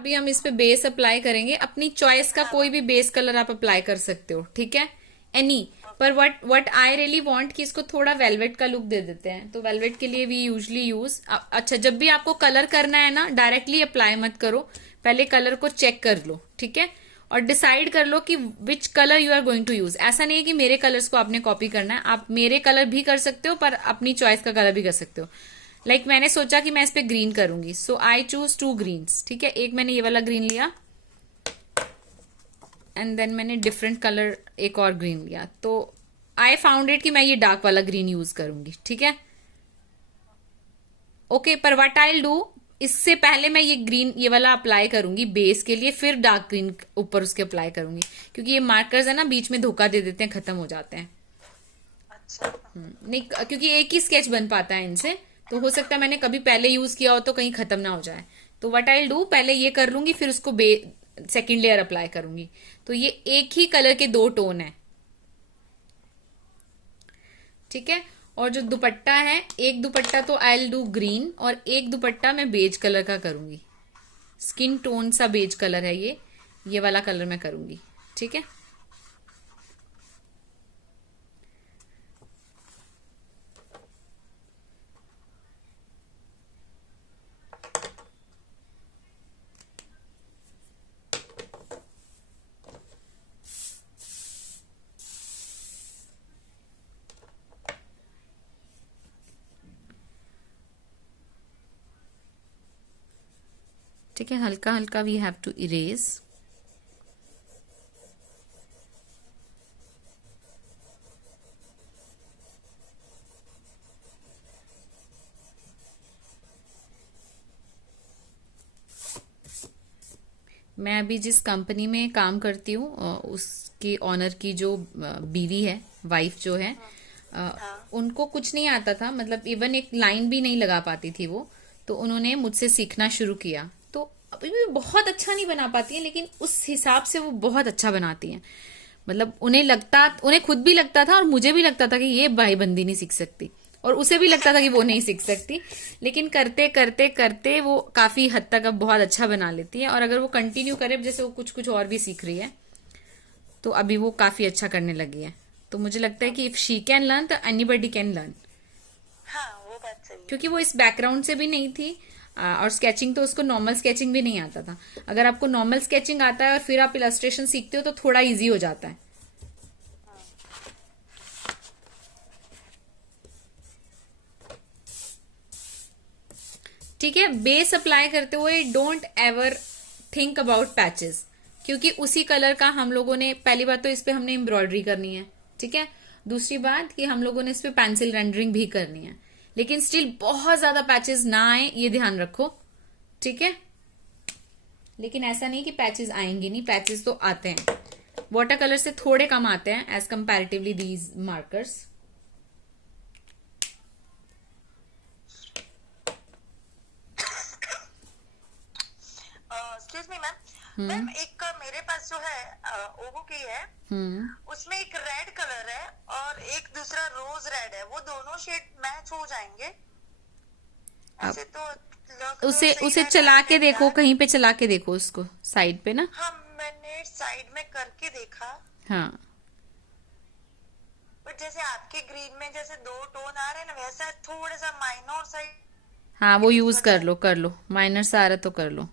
अभी हम इस पे बेस अप्लाई करेंगे। अपनी चॉइस का हाँ कोई मैम। भी बेस कलर आप अप्लाई कर सकते हो, ठीक है, एनी। पर okay. What what I really want कि इसको थोड़ा वेलवेट का लुक दे देते हैं, तो वेलवेट के लिए वी यूजली यूज। अच्छा, जब भी आपको कलर करना है ना, डायरेक्टली अप्लाई मत करो, पहले कलर को चेक कर लो, ठीक है, और डिसाइड कर लो कि which colour you are going to use. ऐसा नहीं है कि मेरे कलर्स को आपने कॉपी करना है, आप मेरे कलर भी कर सकते हो, पर अपनी चॉइस का कलर भी कर सकते हो। मैंने सोचा कि मैं इस पे ग्रीन करूंगी, सो आई चूज 2 ग्रीन्स, ठीक है। एक मैंने ये वाला ग्रीन लिया, एंड देन मैंने डिफरेंट कलर एक और ग्रीन लिया, तो आई फाउंड इट कि मैं ये डार्क वाला ग्रीन यूज करूंगी, ठीक है। ओके, पर व्हाट आई डू, इससे पहले मैं ये ग्रीन ये वाला अप्लाई करूंगी बेस के लिए, फिर डार्क ग्रीन ऊपर उसके अप्लाई करूंगी, क्योंकि ये मार्कर्स है ना, बीच में धोखा दे देते हैं, खत्म हो जाते हैं। अच्छा। नहीं, क्योंकि एक ही स्केच बन पाता है इनसे, तो हो सकता है मैंने कभी पहले यूज किया हो तो कहीं खत्म ना हो जाए। तो व्हाट आई डू, पहले ये कर लूंगी, फिर उसको सेकेंड लेयर अप्लाई करूंगी। तो ये एक ही कलर के 2 टोन है, ठीक है। और जो दुपट्टा है, एक दुपट्टा तो आई विल डू ग्रीन, और एक दुपट्टा मैं बेज कलर का करूंगी। स्किन टोन सा बेज कलर है ये वाला कलर मैं करूंगी, ठीक है। ठीक है, हल्का हल्का वी हैव टू इरेज। मैं अभी जिस कंपनी में काम करती हूँ, उसकी ऑनर की जो बीवी है, वाइफ जो है, हाँ। अ, हाँ। उनको कुछ नहीं आता था, मतलब इवन एक लाइन भी नहीं लगा पाती थी वो। तो उन्होंने मुझसे सीखना शुरू किया, तो अभी भी बहुत अच्छा नहीं बना पाती है, लेकिन उस हिसाब से वो बहुत अच्छा बनाती हैं। मतलब उन्हें खुद भी लगता था और मुझे भी लगता था कि ये भाई बंदी नहीं सीख सकती, और उसे भी लगता था कि वो नहीं सीख सकती। लेकिन करते करते करते वो काफी हद तक अब बहुत अच्छा बना लेती है, और अगर वो कंटिन्यू करे, जैसे वो कुछ कुछ और भी सीख रही है, तो अभी वो काफी अच्छा करने लगी है। तो मुझे लगता है कि if okay. She can learn तो एनीबडी कैन लर्न। हाँ वो बात सही है। क्योंकि वो इस बैकग्राउंड से भी नहीं थी, और स्केचिंग तो उसको नॉर्मल स्केचिंग भी नहीं आता था। अगर आपको नॉर्मल स्केचिंग आता है और फिर आप इलस्ट्रेशन सीखते हो, तो थोड़ा इजी हो जाता है। हाँ। ठीक है, बेस अप्लाई करते हुए don't ever think about patches, क्योंकि उसी कलर का हम लोगों ने, पहली बात तो इस पे हमने एम्ब्रॉयडरी करनी है, ठीक है। दूसरी बात कि हम लोगों ने इस पे पेंसिल रेंडरिंग भी करनी है, लेकिन स्टिल बहुत ज्यादा पैचेस ना आए, ये ध्यान रखो, ठीक है। लेकिन ऐसा नहीं कि पैचेस आएंगे नहीं, पैचेस तो आते हैं। वाटर कलर से थोड़े कम आते हैं as comparatively these markers. Excuse me ma'am. Ma'am hmm. एक मेरे पास जो है ओहो की है, हम्म। उसमें एक रेड कलर है और एक दूसरा रोज रेड है, वो दोनों शेड मैच हो जाएंगे अब ऐसे तो लग तो उसे सही उसे रहा है चला लाइट के एंड देखो, डार्क। कहीं पे चला के देखो उसको साइड पे ना। हाँ मैंने साइड में करके देखा, हाँ। बट जैसे आपके ग्रीन में जैसे दो टोन आ रहे हैं ना, वैसा थोड़ा सा माइनर हाँ, वो साइड इस यूज वाले कर में। लो, कर लो, माइनर से आ रहा तो कर लो। ओके।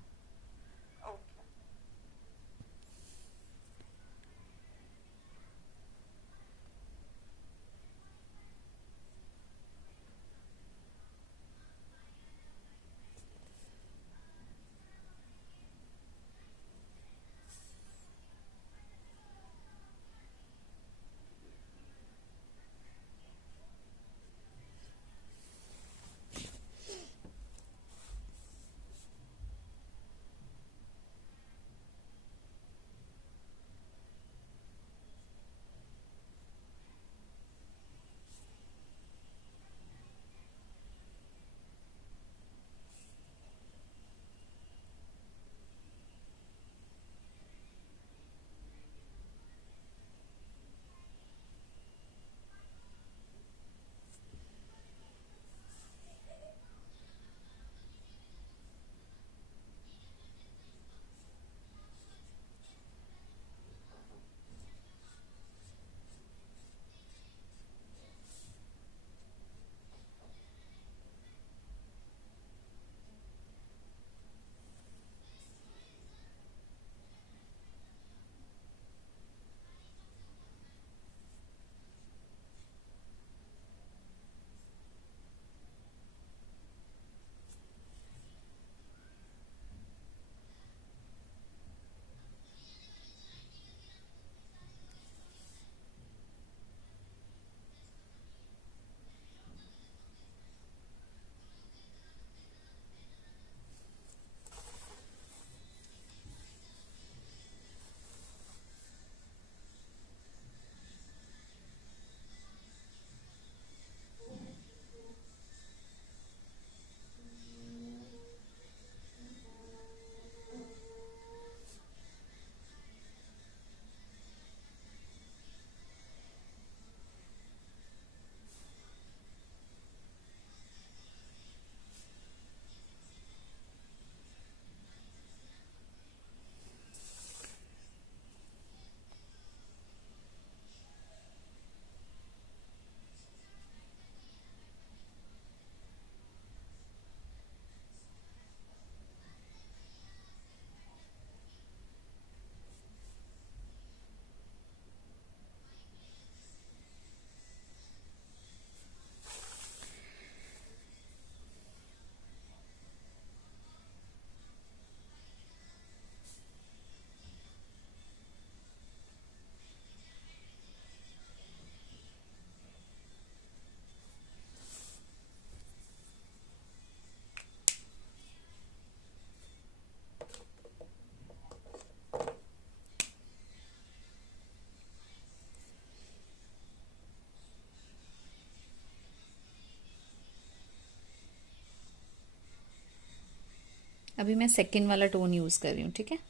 अभी मैं सेकेंड वाला टोन यूज कर रही हूँ, ठीक है।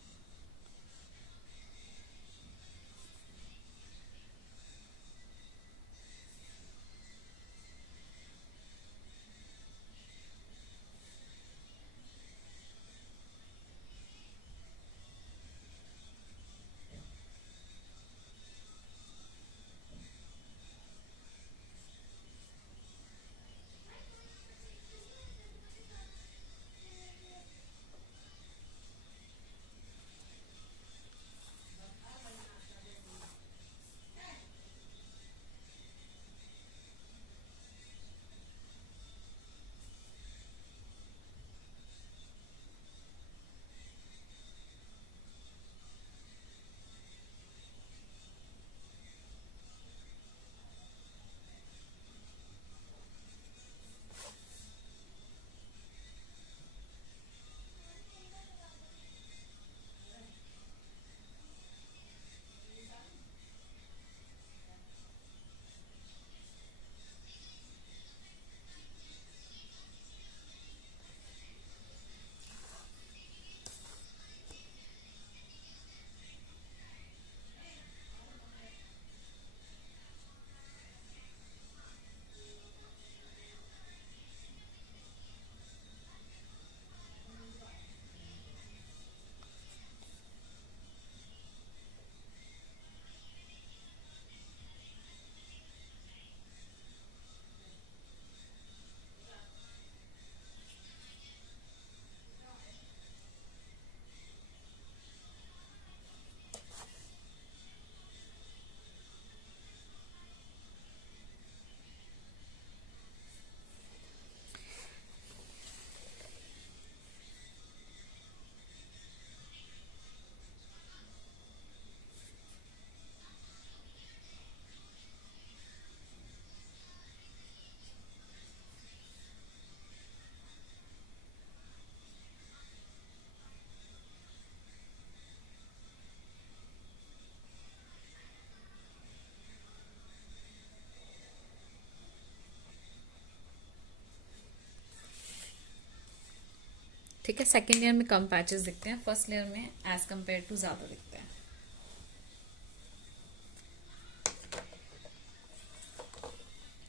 ठीक है, सेकेंड लेयर में कम पैचेस दिखते हैं, फर्स्ट लेयर में एज कंपेयर टू ज्यादा दिखते हैं।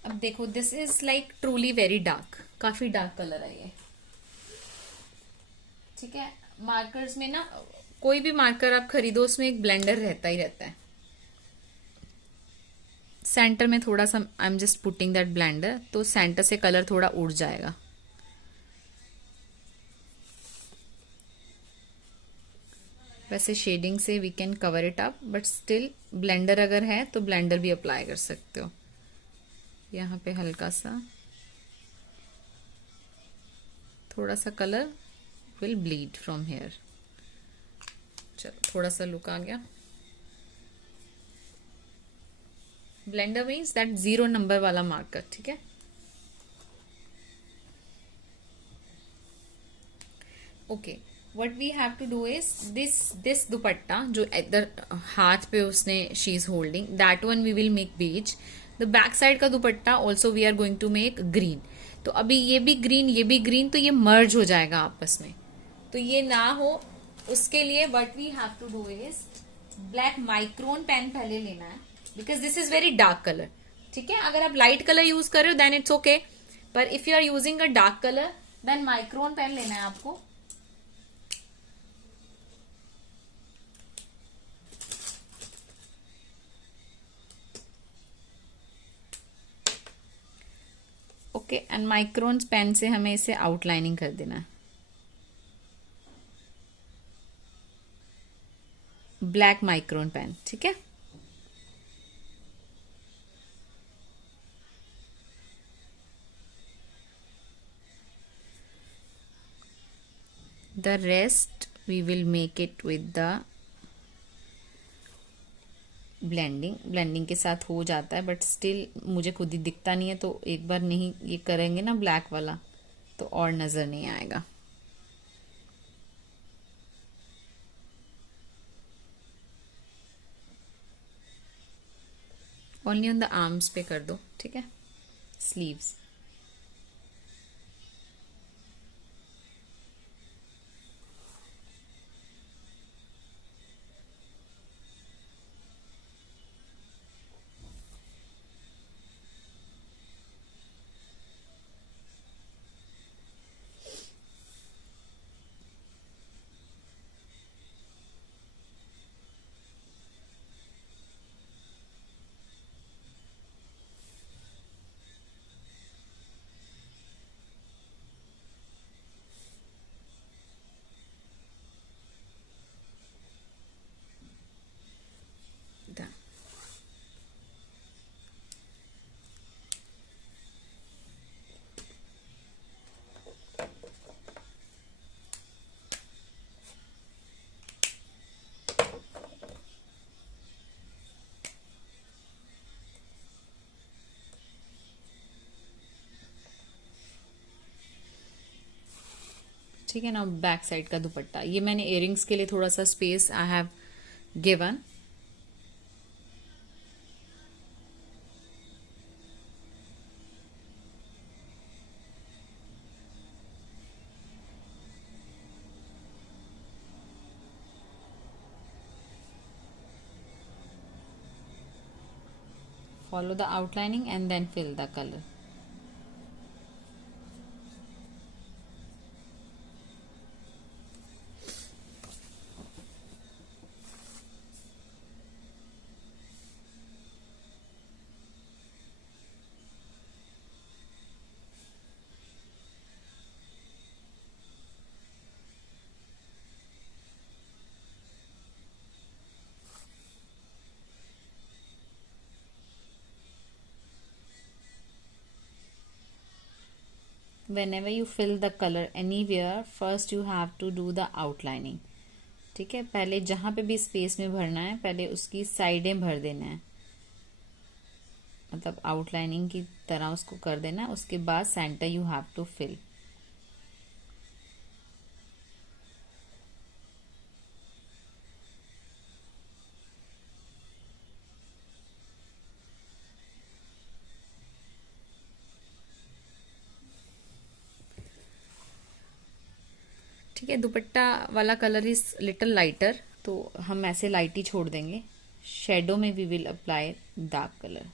अब देखो, this is like truly very dark, काफी डार्क कलर है ये, ठीक है। मार्कर्स में ना, कोई भी मार्कर आप खरीदो उसमें एक ब्लेंडर रहता ही रहता है। सेंटर में थोड़ा सा I am just putting that blender, तो सेंटर से कलर थोड़ा उड़ जाएगा। वैसे शेडिंग से we can cover it up, but still blender अगर है तो ब्लेंडर भी अप्लाई कर सकते हो। यहाँ पे हल्का सा थोड़ा सा colour will bleed from here. चलो, थोड़ा सा लुक आ गया। ब्लेंडर मीन्स दैट 0 नंबर वाला मार्कर, ठीक है। Okay, what we have to do is this dupatta जो इधर हाथ पे उसने she is holding, that one we will make beige. The back side का dupatta also we are going to make green. तो अभी ये भी ग्रीन, ये भी ग्रीन, तो ये मर्ज हो जाएगा आपस में, तो ये ना हो उसके लिए what we have to do is black micron pen पहले लेना है, because this is very dark colour, ठीक है। अगर आप लाइट कलर यूज कर रहे हो देन इट्स ओके, पर if you are using a dark colour then micron pen लेना है आपको। ओके, एंड माइक्रोन पेन से हमें इसे आउटलाइनिंग कर देना है। ब्लैक माइक्रोन पेन, ठीक है। The rest we will make it with the blending के साथ हो जाता है, बट स्टिल मुझे खुद ही दिखता नहीं है, तो एक बार नहीं ये करेंगे ना ब्लैक वाला तो और नजर नहीं आएगा। ओनली ऑन द आर्म्स पे कर दो, ठीक है, स्लीव्स। ठीक है ना। बैक साइड का दुपट्टा, ये मैंने इयरिंग्स के लिए थोड़ा सा space I have given. Follow the outlining and then fill the color. Whenever you fill the color anywhere, first you have to do the outlining. ठीक है, पहले जहां पे भी स्पेस में भरना है पहले उसकी साइडें भर देना है, मतलब आउटलाइनिंग की तरह उसको कर देना है। उसके बाद centre you have to fill. ठीक है, दुपट्टा वाला कलर इज लिटिल लाइटर, तो हम ऐसे लाइट ही छोड़ देंगे। शेडो में we will apply dark colour.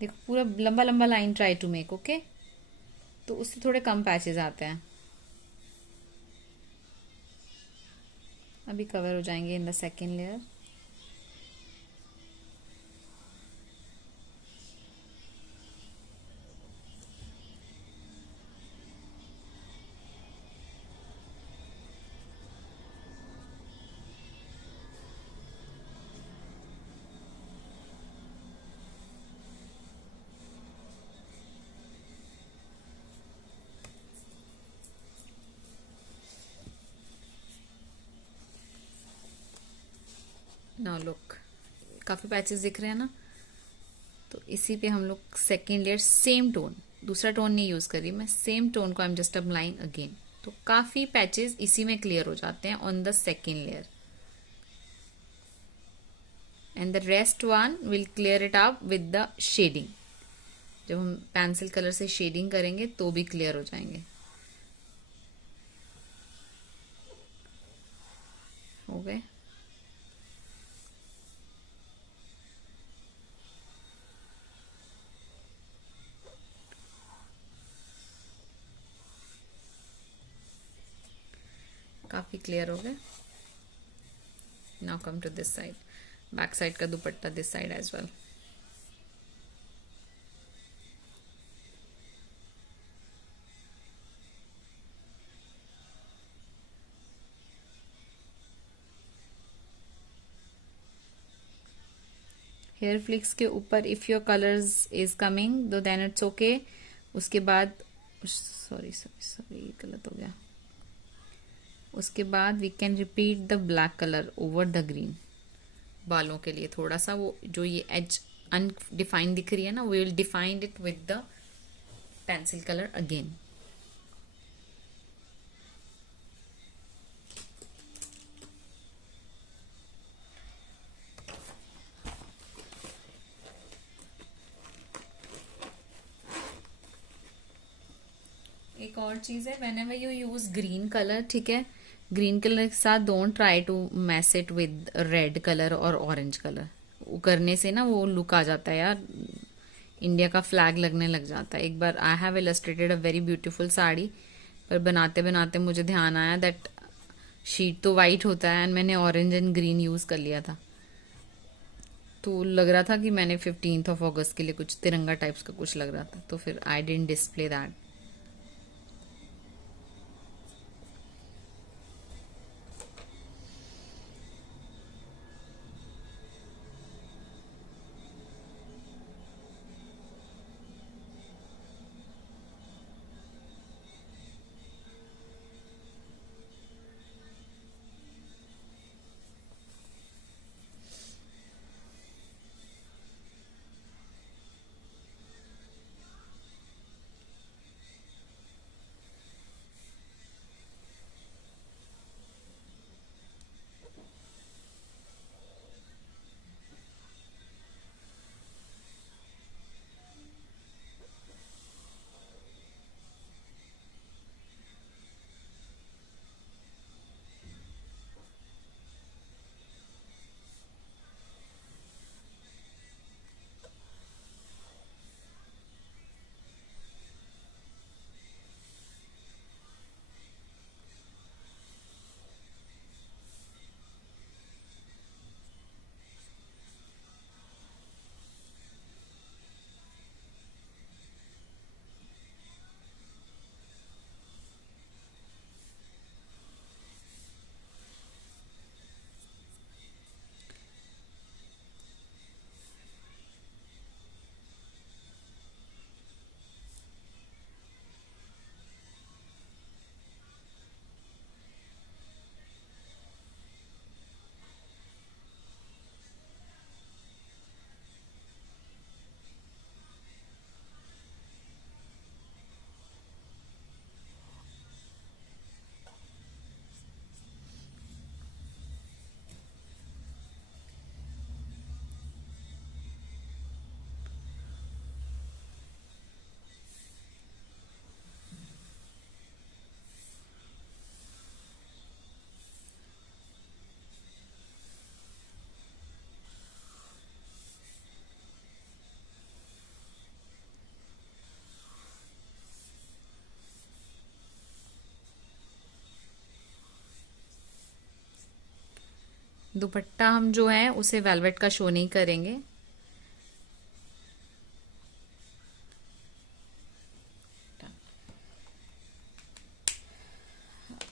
देखो पूरा लंबा लंबा line try to make, okay, तो उससे थोड़े कम पैचेस आते हैं। अभी कवर हो जाएंगे in the second layer. Now look, काफी पैचेस दिख रहे हैं ना, तो इसी पे हम लोग सेकेंड लेयर सेम टोन, दूसरा टोन नहीं यूज कर रही मैं, सेम टोन को I am just applying again, तो काफी पैचेस इसी में क्लियर हो जाते हैं on the second layer, and the rest one will clear it up with the shading. जब हम पेंसिल कलर से शेडिंग करेंगे तो भी क्लियर हो जाएंगे। हो गए। काफी क्लियर हो गए। Now come to this side, back side का dupatta this side as well. Hair flicks के ऊपर if your colours is coming तो देन इट्स ओके। उसके बाद सॉरी सॉरी सॉरी गलत हो गया। उसके बाद we can repeat the black colour over the green. बालों के लिए थोड़ा सा वो जो ये एज अनडिफाइंड दिख रही है ना, we will defined it with the pencil colour again. एक और चीज है, whenever you use green colour, ठीक है, ग्रीन कलर के साथ don't try to mess it with red colour और ऑरेंज कलर। वो करने से ना वो लुक आ जाता है यार, इंडिया का फ्लैग लगने लग जाता है। एक बार I have illustrated a very beautiful sari, पर बनाते बनाते मुझे ध्यान आया दैट शीट तो वाइट होता है एंड मैंने ऑरेंज एंड ग्रीन यूज कर लिया था, तो लग रहा था कि मैंने 15 ऑफ अगस्त के लिए कुछ तिरंगा टाइप्स का कुछ लग रहा था, तो फिर आई डेंट डिस्प्ले दैट। दुपट्टा हम जो है उसे वेलवेट का शो नहीं करेंगे।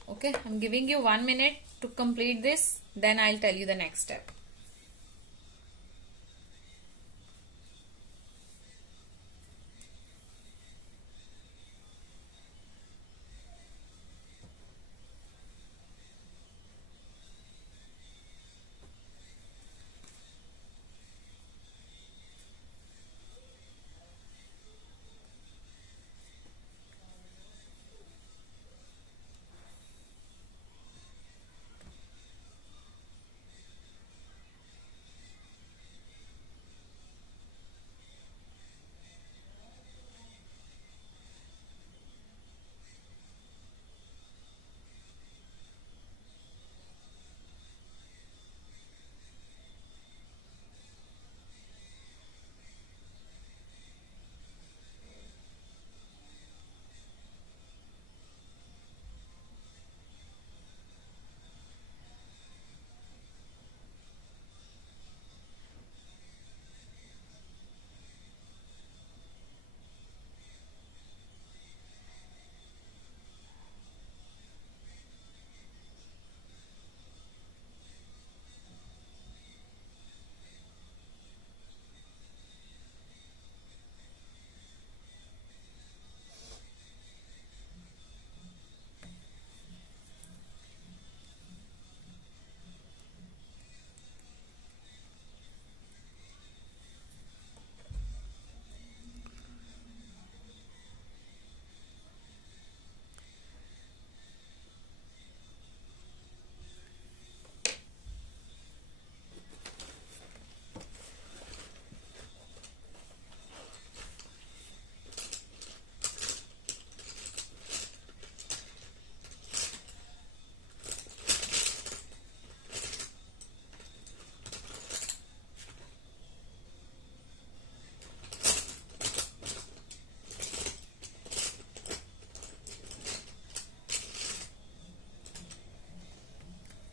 Okay, I'm giving you 1 minute to complete this, then I'll tell you the next step.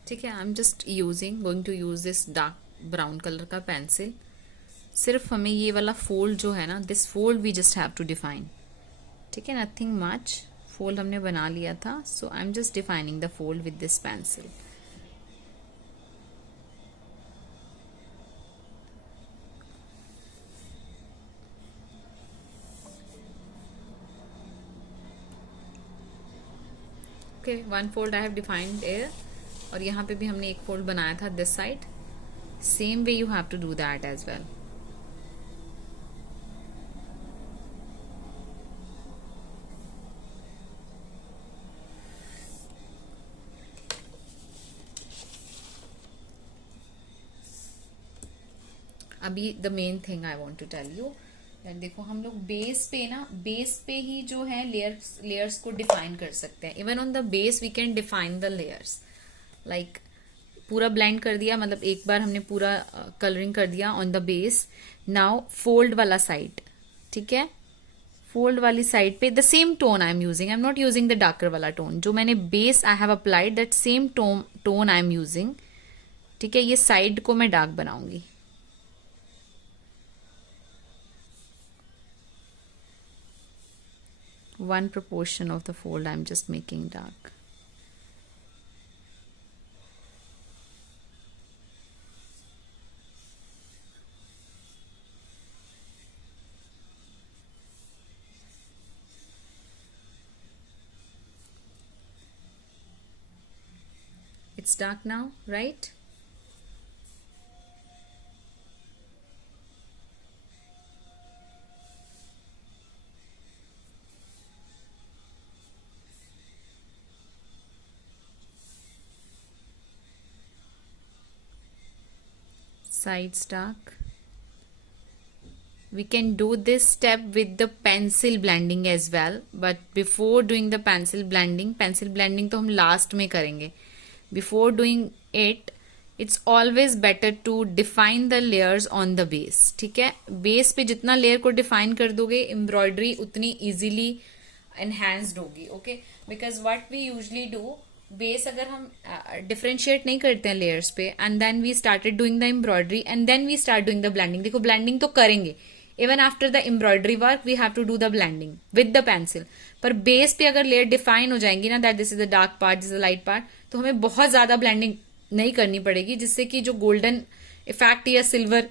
ठीक है, I am just going to use this dark brown colour का पेंसिल. सिर्फ हमें ये वाला फोल्ड जो है ना, this fold we just have to define. ठीक है, नथिंग मच. फोल्ड हमने बना लिया था, so I am just defining the fold with this pencil. Okay, one fold I have defined here. और यहाँ पे भी हमने एक फोल्ड बनाया था this side. Same way you have to do that as well. अभी the main thing I want to tell you, देखो हम लोग बेस पे ही जो है लेयर्स को डिफाइन कर सकते हैं. Even on the base we can define the layers. Like पूरा ब्लेंड कर दिया, मतलब एक बार हमने पूरा कलरिंग कर दिया on the base. Now fold वाला साइड, ठीक है, फोल्ड वाली साइड पे the same tone I am using. I am not using the darker वाला टोन. जो मैंने base I have applied that same tone I am using. ठीक है, ये साइड को मैं डार्क बनाऊंगी. One proportion of the fold I'm just making dark. It's dark now, right? Sides dark. We can do this step with the pencil blending as well, but before doing the pencil blending तो हम last में करेंगे. Before doing it, it's always better to define the layers on the base. ठीक है, base पे जितना layer को define कर दोगे, embroidery उतनी easily enhanced होगी. Okay, because what we usually do, base अगर हम डिफरेंशिएट नहीं करते हैं लेयर्स पे, and then we started doing the embroidery and then we start doing the blending. देखो ब्लेंडिंग तो करेंगे, even after the embroidery work we have to do the blending with the pencil. पर base पे अगर layer define हो जाएंगी ना, that this is the dark part, this is the light part, तो हमें बहुत ज्यादा ब्लेंडिंग नहीं करनी पड़ेगी, जिससे कि जो गोल्डन इफेक्ट या सिल्वर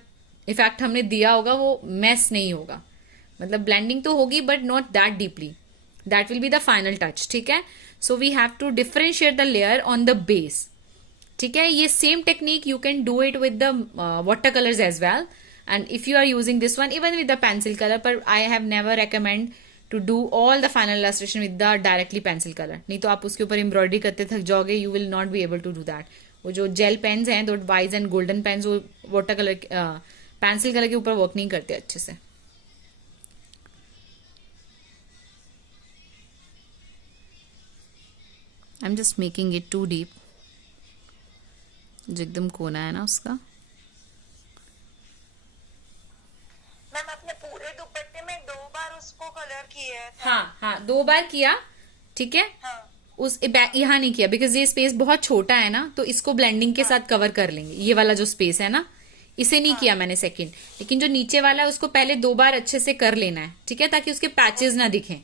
इफेक्ट हमने दिया होगा वो मैस नहीं होगा. मतलब ब्लेंडिंग तो होगी but not that deeply. That will be the final touch. ठीक है, so we have to differentiate the layer on the base. ठीक है, ये same technique you can do it with the watercolors as well, and if you are using this one even with the pencil color, but I have never recommend to do all the final illustration with the directly pencil color. नहीं तो आप उसके ऊपर embroidery करते थक जाओगे, you will not be able to do that. वो जो gel pens हैं, दो वाइज एंड गोल्डन पेन्स, वो watercolor पेंसिल कलर के ऊपर वर्क नहीं करते अच्छे से. I am just making it too deep. जो एकदम कोना है ना उसका. मैम अपने पूरे दुपट्टे में 2 बार उसको कलर किया था. हाँ 2 बार किया. ठीक है, हाँ. उस यहाँ नहीं किया बिकॉज ये स्पेस बहुत छोटा है ना, तो इसको ब्लेंडिंग के साथ कवर कर लेंगे. ये वाला जो स्पेस है ना, इसे नहीं किया मैंने सेकंड. लेकिन जो नीचे वाला है उसको पहले 2 बार अच्छे से कर लेना है. ठीक है, ताकि उसके पैचेस ना दिखें.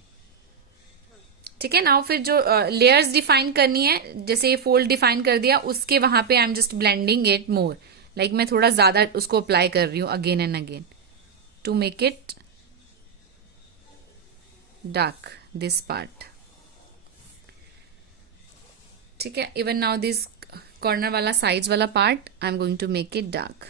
ठीक है, नाउ फिर जो लेयर्स डिफाइन करनी है, जैसे ये फोल्ड डिफाइन कर दिया, उसके वहां पे I am just blending it more. Like मैं थोड़ा ज्यादा उसको अप्लाई कर रही हूँ again and again to make it dark this part. ठीक है, इवन नाउ दिस कॉर्नर वाला साइज वाला part I am going to make it dark.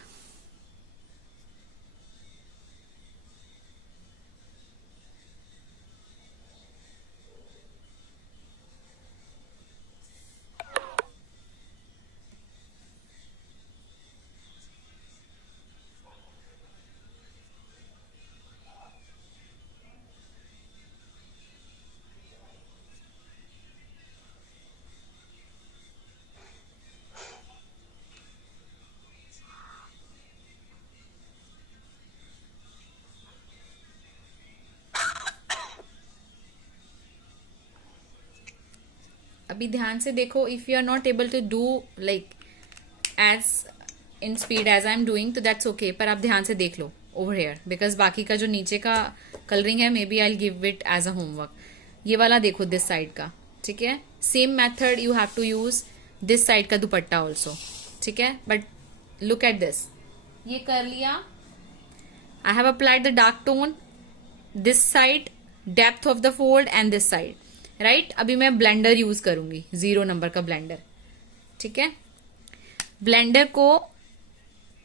अभी ध्यान से देखो, if you are not able to do like as in speed as I am doing तो that's okay, पर आप ध्यान से देख लो ओवर हेयर, बिकॉज बाकी का जो नीचे का कलरिंग है maybe I give it as a homework. ये वाला देखो दिस साइड का, ठीक है. Same method you have to use this side का दुपट्टा ऑल्सो, ठीक है. बट लुक एट दिस, ये कर लिया. I have applied the dark tone this side, depth of the fold and this side, right. अभी मैं ब्लेंडर यूज करूंगी, 0 number का ब्लेंडर, ठीक है.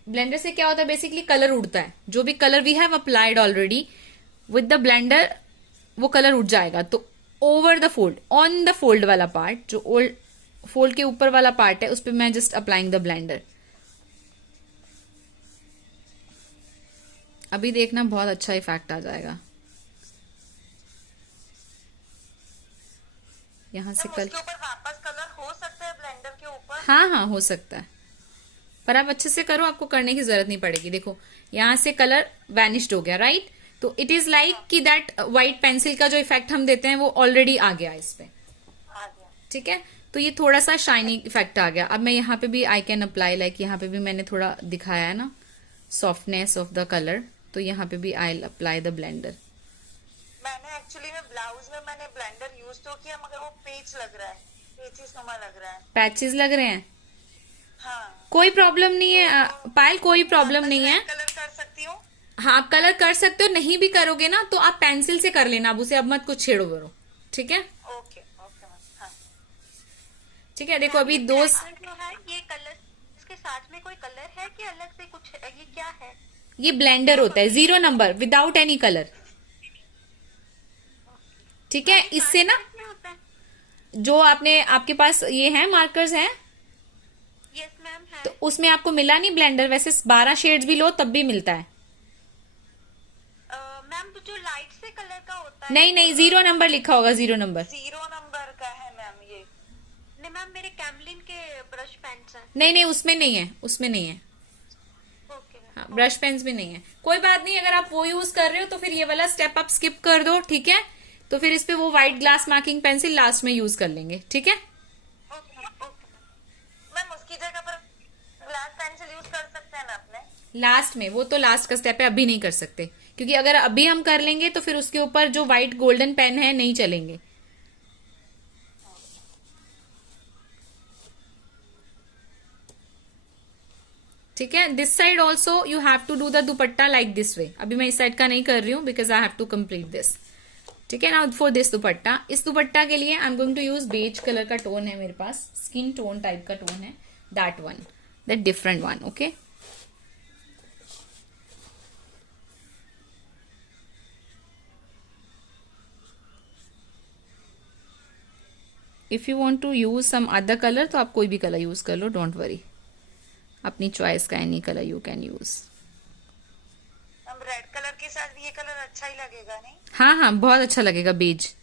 ब्लेंडर से क्या होता है, बेसिकली कलर उड़ता है. जो भी colour we have applied already with the blender, वो कलर उड़ जाएगा. तो over the fold, on the fold वाला पार्ट, जो ओल्ड फोल्ड के ऊपर वाला पार्ट है, उस पर मैं जस्ट अप्लाइंग द ब्लेंडर. अभी देखना बहुत अच्छा इफेक्ट आ जाएगा. यहाँ से उसके ऊपर वापस कलर हो सकता है ब्लेंडर के ऊपर? हाँ हाँ हो सकता है, पर आप अच्छे से करो, आपको करने की जरूरत नहीं पड़ेगी. देखो यहाँ से कलर वैनिश्ड हो गया, राइट. तो इट इज लाइक कि दैट व्हाइट पेंसिल का जो इफेक्ट हम देते हैं वो ऑलरेडी आ गया इस पे, आ गया. ठीक है. तो ये थोड़ा सा शाइनी इफेक्ट आ गया. अब मैं यहाँ पे भी आई कैन अप्लाई, लाइक यहाँ पे भी मैंने थोड़ा दिखाया है ना सॉफ्टनेस ऑफ द कलर, तो यहाँ पे भी आई अप्लाई द ब्लेंडर. मैंने एक्चुअली में ब्लाउज में मैंने ब्लेंडर यूज तो किया, मगर वो पेच लग रहा है, पेचिस नुमा लग रहा है. पैचेस लग रहे हैं, हाँ. कोई प्रॉब्लम नहीं है पायल, कोई प्रॉब्लम नहीं है. कलर कर सकती हूँ. हाँ आप कलर कर सकते हो, नहीं भी करोगे ना तो आप पेंसिल से कर लेना, अब उसे अब मत कुछ छेड़ो करो, ठीक है. Okay okay. हाँ. ठीक है. देखो अभी दो जो है ये कलर, इसके साथ में कोई कलर है कि अलग से कुछ, ये क्या है? ये ब्लेंडर होता है 0 नंबर विदाउट एनी कलर, ठीक है. इससे ना क्या होता है? जो आपने आपके पास ये है मार्कर्स हैं, यस मैम है. तो उसमें आपको मिला नहीं ब्लेंडर, वैसे 12 शेड्स भी लो तब भी मिलता है. मैम तो जो लाइट से कलर का होता है. नहीं नहीं 0 नंबर लिखा होगा, 0 नंबर. 0 नंबर का है मैम ये. नहीं मैम, मेरे कैमलिन के ब्रश पेंस हैं. नहीं नहीं उसमें नहीं है, उसमें नहीं है. Okay ma'am. हाँ ब्रश पेन्स भी नहीं है, कोई बात नहीं. अगर आप वो यूज कर रहे हो तो फिर ये वाला स्टेप आप स्किप कर दो, ठीक है. तो फिर इस पे वो white glass marking pencil last में यूज कर लेंगे, ठीक है. ओके मैम, उसकी जगह पर ग्लास पेंसिल यूज कर सकते हैं ना अपने? लास्ट में, वो तो लास्ट का स्टेप है, अभी नहीं कर सकते, क्योंकि अगर अभी हम कर लेंगे तो फिर उसके ऊपर जो व्हाइट गोल्डन पेन है नहीं चलेंगे. ठीक है. This side also you have to do the dupatta like this way. अभी मैं इस साइड का नहीं कर रही हूँ because I have to complete this, ठीक है. नाउ फॉर दिस दुपट्टा, इस दुपट्टा के लिए I am going to use beige colour का टोन है मेरे पास, स्किन टोन टाइप का टोन है, that one, that different one, okay. If you want to use some other colour तो आप कोई भी कलर यूज कर लो, डोंट वरी. अपनी चॉइस का any colour you can use. हम रेड कलर के साथ भी ये कलर अच्छा ही लगेगा नहीं? हाँ हाँ बहुत अच्छा लगेगा बेज.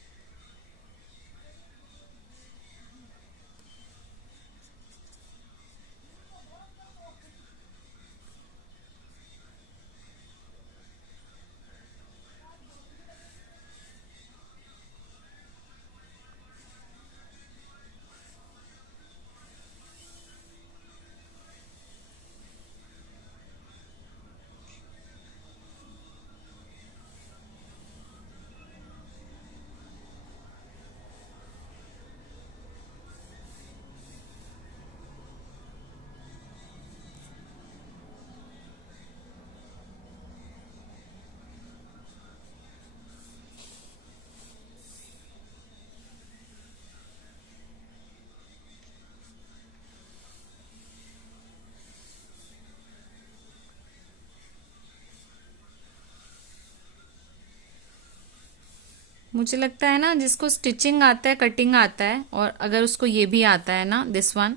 मुझे लगता है ना जिसको स्टिचिंग आता है, कटिंग आता है, और अगर उसको ये भी आता है ना दिस वन,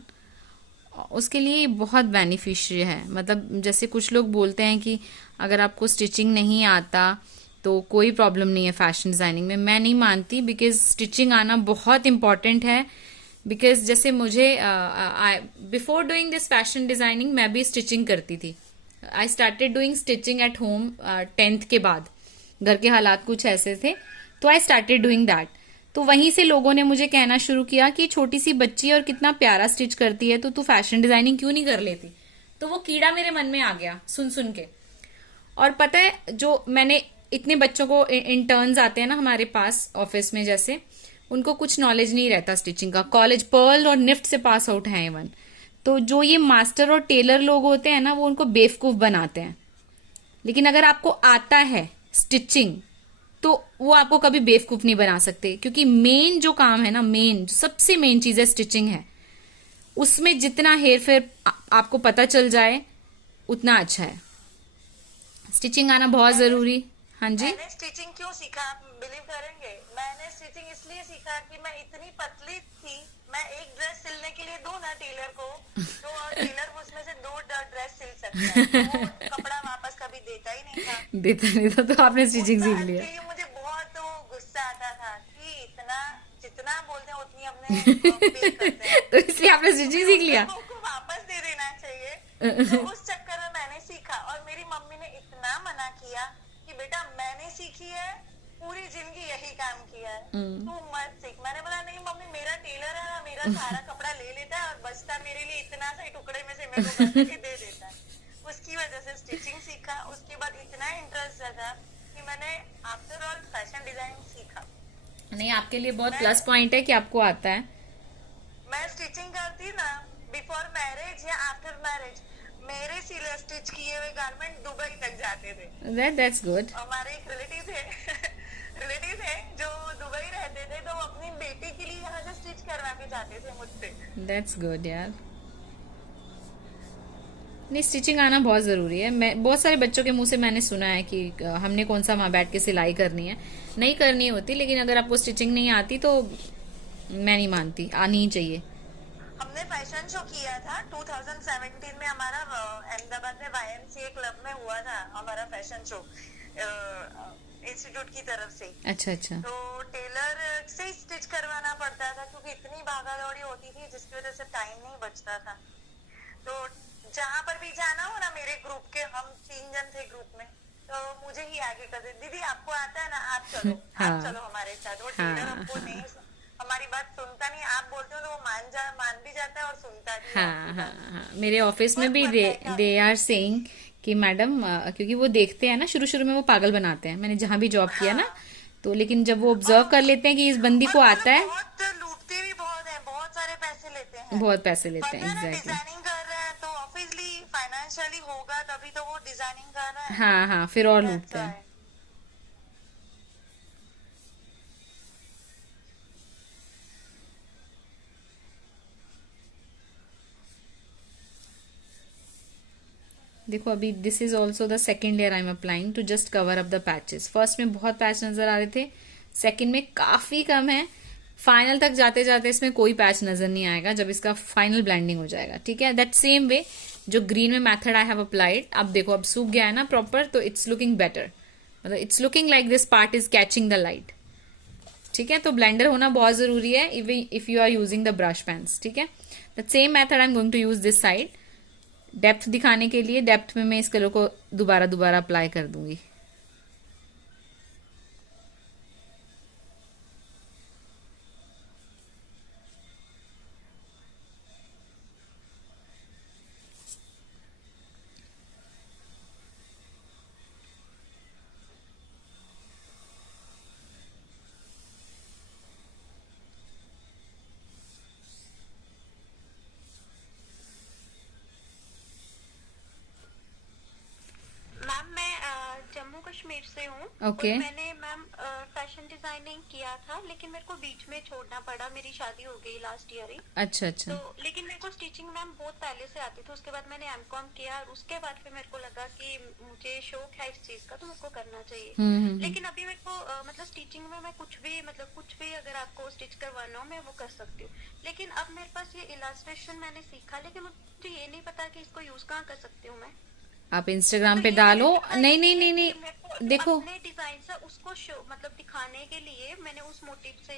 उसके लिए ये बहुत बेनिफिशियल है. मतलब जैसे कुछ लोग बोलते हैं कि अगर आपको स्टिचिंग नहीं आता तो कोई प्रॉब्लम नहीं है फैशन डिजाइनिंग में. मैं नहीं मानती, बिकॉज स्टिचिंग आना बहुत इंपॉर्टेंट है. बिकॉज जैसे मुझे before doing this fashion designing मैं भी स्टिचिंग करती थी. I started doing stitching at home 10th के बाद. घर के हालात कुछ ऐसे थे तो आई स्टार्टेड डूइंग दैट. तो वहीं से लोगों ने मुझे कहना शुरू किया कि छोटी सी बच्ची और कितना प्यारा स्टिच करती है, तो तू फैशन डिजाइनिंग क्यों नहीं कर लेती। तो वो कीड़ा मेरे मन में आ गया सुन सुन के। और पता है, जो मैंने इतने बच्चों को, इंटर्न्स आते हैं ना हमारे पास ऑफिस में, जैसे उनको कुछ नॉलेज नहीं रहता स्टिचिंग का, कॉलेज पर्ल और निफ्ट से पास आउट हैं इवन। तो जो ये मास्टर और टेलर लोग होते हैं ना, वो उनको बेवकूफ बनाते हैं। लेकिन अगर आपको आता है स्टिचिंग, तो वो आपको कभी बेवकूफ नहीं बना सकते, क्योंकि मेन जो काम है ना, मेन सबसे मेन चीज है स्टिचिंग है। उसमें जितना हेर फेर आपको पता चल जाए उतना अच्छा है। स्टिचिंग आना बहुत जरूरी। हाँ जी। मैंने स्टिचिंग क्यों सीखा, आप बिलीव करेंगे? मैंने स्टिचिंग इसलिए सीखा कि मैं इतनी पतली थी, मैं एक ड्रेस सिलने के लिए दूं ना टेलर को, तो टेलर उसमें से 2 ड्रेस सिल सकता है, वो कपड़ा वापस कभी देता ही नहीं था। देता नहीं था, तो आपने स्टिचिंग सीख लिया। उसका मुझे बहुत वो गुस्सा आता था कि इतना जितना बोलते हैं उतनी अपने पे करते हैं। तो इसलिए आपने स्टिचिंग सीख लिया। को वापस दे देना चाहिए। तो उस चक्कर में मैंने सीखा, और मेरी मम्मी ने इतना मना किया कि बेटा मैंने सीखी है, पूरी जिंदगी यही काम किया है, तू मत सीख। मैंने बोला नहीं मम्मी, मेरा टेलर है ना, मेरा सारा कपड़ा ले लेता है और बचता मेरे लिए इतना सा टुकड़े में से मेरे को बना के दे देता है। उसकी वजह से स्टिचिंग सीखा। उसके बाद इतना इंटरेस्ट जगा कि मैंने आफ्टर ऑल फैशन डिजाइनिंग सीखा। नहीं, आपके लिए बहुत प्लस पॉइंट है कि आपको आता है। मैं स्टिचिंग करती ना बिफोर मैरिज या आफ्टर मैरिज, मेरे सिले स्टिच किए हुए गारमेंट दुबई तक जाते थे। That's good। हमारे एक रिलेटिव थे जो दुबई रहते थे, तो वो अपनी बेटी के लिए यहाँ से स्टिच करवा के जाते थे मुझसे। That's good यार। नहीं, स्टिचिंग आना बहुत जरूरी है। मैं बहुत सारे बच्चों के मुंह से मैंने सुना है कि हमने कौन सा वहां बैठ के सिलाई करनी है, नहीं करनी होती। लेकिन अगर आपको स्टिचिंग नहीं आती तो मैं नहीं मानती, आनी ही चाहिए। हमने फैशन शो किया था 2017 में, हमारा अहमदाबाद में YMCA क्लब में हुआ था हमारा फैशन शो, इंस्टीट्यूट की तरफ से। अच्छा अच्छा। तो टेलर से स्टिच करवाना पड़ता था, क्योंकि इतनी भागा दौड़ी होती थी जिसकी वजह से टाइम नहीं बचता था। तो जहाँ पर भी जाना हो ना, मेरे ग्रुप के हम 3 जन थे ग्रुप में, तो मुझे ही आगे कर दे, दीदी आपको आता है ना, आप चलो हाँ, आप चलो हमारे साथ। वो टेलर हमको नहीं, हमारी बात सुनता नहीं, आप बोलते हो तो वो मान भी जाता है और सुनता भी है। हाँ हाँ हाँ। मेरे ऑफिस में भी दे आर सेइंग कि मैडम, क्योंकि वो देखते हैं ना, शुरू शुरू में वो पागल बनाते हैं। मैंने जहाँ भी जॉब किया ना, तो लेकिन जब वो ऑब्जर्व कर लेते हैं कि इस बंदी को आता है, बहुत लूटते भी बहुत है, बहुत सारे पैसे लेते हैं, बहुत पैसे लेते हैं। एग्जैक्टली। डिजाइनिंग कर रहे हैं तो ऑब्वियसली फाइनेंशियली होगा, तभी तो वो डिजाइनिंग कर रहा है। हाँ हाँ, फिर और लूटते हैं। देखो अभी this is also the second layer I am applying to just cover up the patches. First में बहुत पैच नजर आ रहे थे, सेकेंड में काफी कम है। फाइनल तक जाते जाते इसमें कोई पैच नजर नहीं आएगा जब इसका फाइनल ब्लेंडिंग हो जाएगा। ठीक है, दैट सेम वे जो ग्रीन में मेथड आई हैव अप्लाइड, अब देखो अब सूख गया है ना प्रॉपर, तो इट्स लुकिंग बेटर, मतलब it's looking like this part is catching the light. ठीक है, तो ब्लेंडर होना बहुत जरूरी है if you are using the brush pens. ठीक है, the same method I am going to use this side. Depth दिखाने के लिए डेप्थ में मैं इस कलर को दोबारा अप्लाई कर दूंगी। जम्मू कश्मीर से हूँ। Okay. और मैंने मैम फैशन डिजाइनिंग किया था, लेकिन मेरे को बीच में छोड़ना पड़ा, मेरी शादी हो गई लास्ट ईयर ही। अच्छा अच्छा। तो लेकिन मेरे को स्टिचिंग मैम बहुत पहले से आती थी। उसके बाद मैंने एमकॉम किया और उसके बाद फिर मेरे को लगा कि मुझे शौक है इस चीज का, तो मेरे को करना चाहिए। लेकिन अभी मेरे को मतलब स्टिचिंग में मैं कुछ भी अगर आपको स्टिच करवाना हो मैं वो कर सकती हूँ। लेकिन अब मेरे पास ये इलास्ट्रेशन मैंने सीखा, लेकिन मुझे ये नहीं पता कि इसको यूज कहाँ कर सकती हूँ मैं। आप इंस्टाग्राम पे डालो। नहीं, देखो अपने डिजाइन से उसको मतलब दिखाने के लिए मैंने उस मोटिव से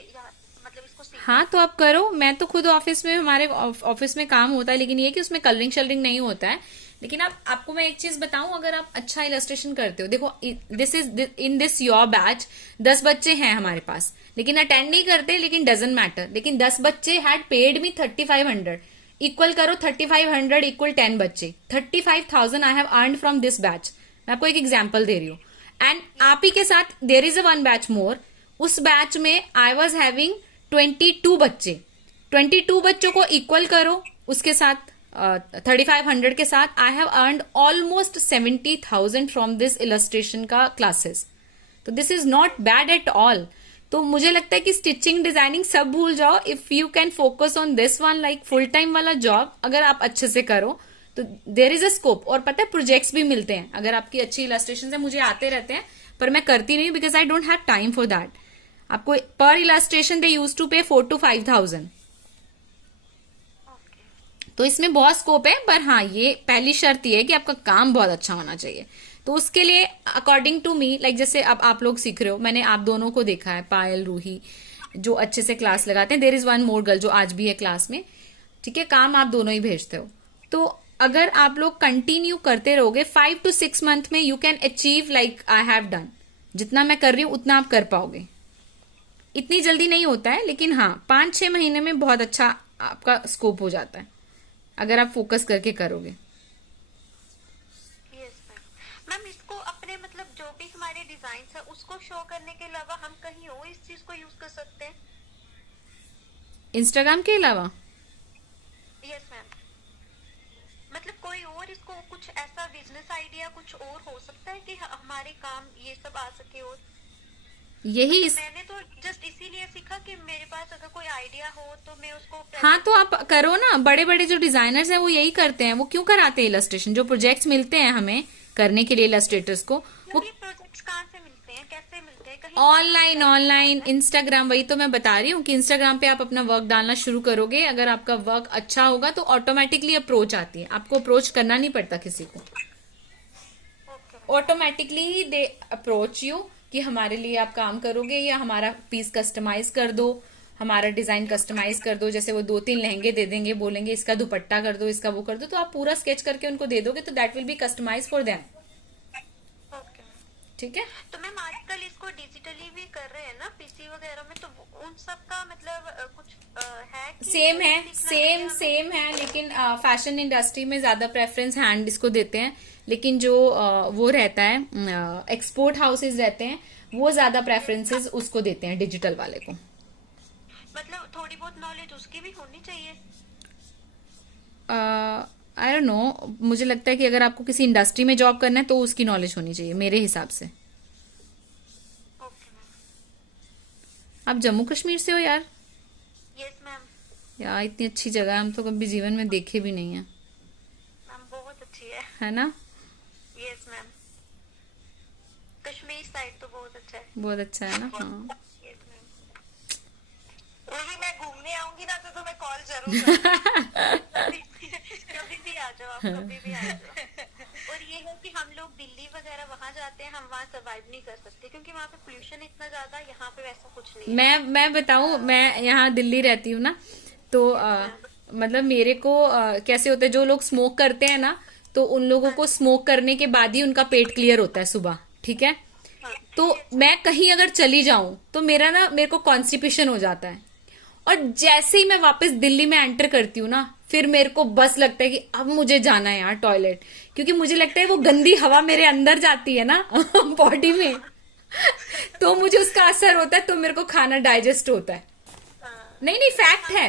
मतलब इसको सीखा। हाँ तो आप करो। मैं तो खुद ऑफिस में, हमारे ऑफिस में काम होता है, लेकिन ये कि उसमें कलरिंग शलरिंग नहीं होता है। लेकिन आपको मैं एक चीज बताऊं, अगर आप अच्छा इलस्ट्रेशन करते हो, देखो this is in this your batch 10 बच्चे हैं हमारे पास, लेकिन अटेंड नहीं करते, लेकिन डजंट मैटर, लेकिन 10 बच्चे हैड पेड मी 3500, इक्वल करो 3500 इक्वल 10 बच्चे, 35,000 I have earned from this batch. मैं आपको एक एग्जाम्पल दे रही हूँ। एंड आप ही के साथ there is a one batch more, उस बैच में आई वॉज हैविंग 22 बच्चे, 22 बच्चों को इक्वल करो उसके साथ 3500 के साथ, I have earned almost 70,000 from this illustration का क्लासेस। तो this is not bad at all. तो मुझे लगता है कि स्टिचिंग डिजाइनिंग सब भूल जाओ, if you can focus on this one like full time वाला जॉब, अगर आप अच्छे से करो तो देर इज अ स्कोप। और पता है प्रोजेक्ट्स भी मिलते हैं, अगर आपकी अच्छी इलस्ट्रेशन है, मुझे आते रहते हैं पर मैं करती नहीं because I don't have time for that. आपको पर इलस्ट्रेशन दे यूज टू पे 4 to 5,000। तो इसमें बहुत स्कोप है, पर हाँ ये पहली शर्त ये है कि आपका काम बहुत अच्छा होना चाहिए। तो उसके लिए अकॉर्डिंग टू मी, लाइक जैसे अब आप लोग सीख रहे हो, मैंने आप दोनों को देखा है, पायल, रूही, जो अच्छे से क्लास लगाते हैं। There is one more girl जो आज भी है क्लास में, ठीक है, काम आप दोनों ही भेजते हो। तो अगर आप लोग कंटिन्यू करते रहोगे 5 to 6 मंथ में you can achieve like I have done. जितना मैं कर रही हूं उतना आप कर पाओगे। इतनी जल्दी नहीं होता है, लेकिन हाँ 5-6 महीने में बहुत अच्छा आपका स्कोप हो जाता है अगर आप फोकस करके करोगे। यस मैम, इसको अपने मतलब जो भी हमारे डिजाइन है उसको शो करने के अलावा हम कहीं और इस चीज को यूज कर सकते हैं? इंस्टाग्राम के अलावा? यस मैम, मतलब कोई और इसको कुछ ऐसा बिजनेस आइडिया कुछ और हो सकता है कि हमारे काम ये सब आ सके? और यही मैंने तो जस्ट इसीलिए सीखा कि मेरे पास अगर कोई आइडिया हो तो मैं उसको हाँ तो आप करो ना। बड़े बड़े जो डिजाइनर्स हैं वो यही करते हैं। वो क्यों कराते हैं इलस्ट्रेशन? जो प्रोजेक्ट्स मिलते हैं हमें करने के लिए इलस्ट्रेटर्स को, वो प्रोजेक्ट्स कहाँ से मिलते हैं, कैसे मिलते हैं? कहीं ऑनलाइन इंस्टाग्राम। वही तो मैं बता रही हूँ कि इंस्टाग्राम पे आप अपना वर्क डालना शुरू करोगे, अगर आपका वर्क अच्छा होगा तो ऑटोमेटिकली अप्रोच आती है। आपको अप्रोच करना नहीं पड़ता किसी को, automatically he they approach you कि हमारे लिए आप काम करोगे या हमारा पीस कस्टमाइज कर दो, हमारा डिजाइन कस्टमाइज कर दो। जैसे वो 2-3 लहंगे दे देंगे, बोलेंगे इसका दुपट्टा कर दो, इसका वो कर दो, तो आप पूरा स्केच करके उनको दे दोगे तो that will be customize for them. ठीक है। तो मैम आजकल इसको डिजिटली भी कर रहे हैं ना पीसी वगैरह में, तो उन सब का मतलब कुछ है कि सेम है, सेम है, लेकिन फैशन इंडस्ट्री में ज्यादा प्रेफरेंस हैंड इसको देते हैं, लेकिन जो वो रहता है एक्सपोर्ट हाउसेज रहते हैं वो ज्यादा प्रेफरेंसेस उसको देते हैं, डिजिटल वाले को। मतलब थोड़ी बहुत नॉलेज उसकी भी होनी चाहिए। आई डोंट नो, मुझे लगता है कि अगर आपको किसी इंडस्ट्री में जॉब करना है तो उसकी नॉलेज होनी चाहिए मेरे हिसाब से। Okay ma'am. आप जम्मू कश्मीर से हो यार? Yes ma'am. यार इतनी अच्छी जगह हम तो कभी जीवन में देखे भी नहीं है। मैम बहुत अच्छी है ना? यस मैम, कश्मीर साइड तो बहुत अच्छा है। बहुत अच्छा है ना? हाँ यस मैम। वही मैं घूमने आऊंगी ना तो तुम्हें कॉल जरूर करूंगी। कभी भी आ जाओ आप, कभी भी आ जाओ। और ये है कि हम लोग दिल्ली वगैरह वहाँ जाते हैं, हम वहाँ सर्वाइव नहीं कर सकते क्योंकि वहाँ पे पोल्यूशन इतना ज्यादा, यहाँ पे वैसा कुछ नहीं है। मैं बताऊं, मैं यहाँ दिल्ली रहती हूँ ना, तो मतलब मेरे को कैसे होता है, जो लोग स्मोक करते हैं ना, तो उन लोगों को स्मोक करने के बाद ही उनका पेट क्लियर होता है सुबह, ठीक है। तो मैं कहीं अगर चली जाऊं तो मेरे को कॉन्स्टिपेशन हो जाता है, और जैसे ही मैं वापस दिल्ली में एंटर करती हूँ ना, फिर मेरे को बस लगता है कि अब मुझे जाना है यार टॉयलेट, क्योंकि मुझे लगता है वो गंदी हवा मेरे अंदर जाती है ना बॉडी में, तो मुझे उसका असर होता है, तो मेरे को खाना डाइजेस्ट होता है। नहीं फैक्ट है,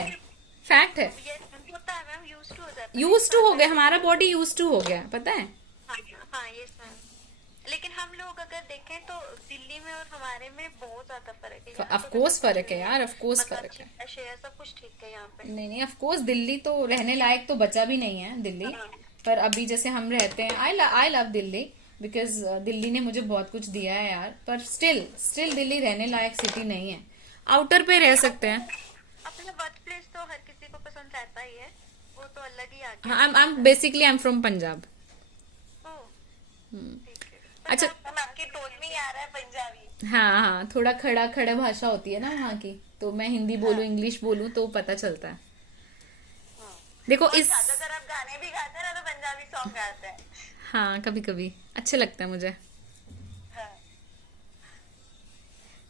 फैक्ट है। होता है मैम, यूज टू हो जाता है। यूज टू हो गया, हमारा बॉडी यूज टू हो गया, पता है। हाँ यस मैम। लेकिन हम लोग अगर देखें तो दिल्ली में और हमारे में बहुत ज्यादा फर्क है। ऑफ कोर्स फर्क है यार, ऑफ कोर्स फर्क है। शेयर सब कुछ ठीक है यहाँ पे। नहीं ऑफ कोर्स दिल्ली तो रहने लायक तो बचा भी नहीं है दिल्ली, पर अभी जैसे हम रहते हैं, I love Delhi because Delhi ने मुझे बहुत कुछ दिया है यार, पर स्टिल दिल्ली रहने लायक सिटी नहीं है। आउटर पे रह सकते हैं। अपना बर्थ प्लेस तो हर किसी को पसंद रहता ही है, वो तो अलग ही आ गया। हाँ, आई एम फ्रॉम पंजाब। अच्छा, आपके टोन में ही आ रहा है पंजाबी। हाँ थोड़ा खड़ा भाषा होती है ना वहाँ की, तो मैं हिंदी बोलूं इंग्लिश बोलूं तो पता चलता है। देखो इस ज्यादातर आप गाने भी गाते हैं ना तो पंजाबी सॉन्ग गाते हैं। हाँ, कभी कभी अच्छे लगता है मुझे। हाँ।